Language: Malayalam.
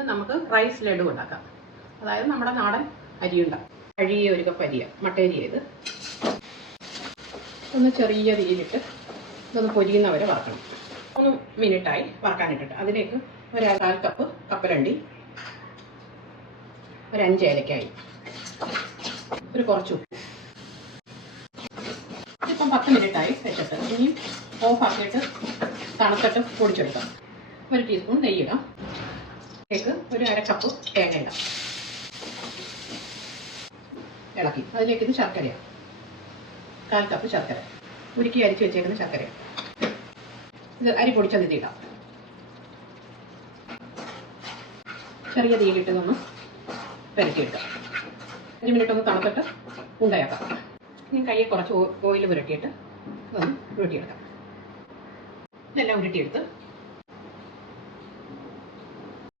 ഇന്ന് നമുക്ക് റൈസ് ലഡു ഉണ്ടാക്കാം. അതായത് നമ്മുടെ നാടൻ അരിയുണ്ട. അഴിയ ഒരു കപ്പ് അരിയ, മട്ടേരിയ. ഇത് ഒന്ന് ചെറിയ തീയിലിട്ട് ഇതൊന്ന് പൊരിയുന്നവരെ വറക്കണം. 3 മിനിറ്റായി വറക്കാനിട്ടിട്ട് അതിലേക്ക് ഒരു 1/4 കപ്പ് കപ്പലണ്ടി, ഒരു 5 ഏലക്കായി, ഒരു കുറച്ച് ഉപ്പ്. ഇതിപ്പം 10 മിനിറ്റായി വെച്ചിട്ട് ഇനിയും ഓഫാക്കിയിട്ട് തണുത്തിട്ട് പൊടിച്ചെടുക്കാം. 1 ടീസ്പൂൺ നെയ്യിടാം. അതിലേക്ക് ഒരു 1/2 കപ്പ് തേങ്ങ ഇടാം. ഇളക്കി അതിലേക്ക് ഇത് ശർക്കരയാണ്, 1/4 കപ്പ് ശർക്കര, ഉരുക്കി അരിച്ച് വെച്ചേക്കുന്ന ശർക്കര. ഇത് അരി പൊടിച്ചത് ഇതിടാം. ചെറിയ തീയിലിട്ടതൊന്ന് പെരട്ടിയെടുക്കാം. 5 മിനിറ്റ് ഒന്ന് തണുത്തിട്ട് ഉണ്ടയാക്കാം. ഇനി കയ്യിൽ കുറച്ച് ഓയിൽ പുരട്ടിയിട്ട് ഒന്ന് ഉരുട്ടിയെടുക്കാം. ഇതെല്ലാം ഉരുട്ടിയെടുത്ത്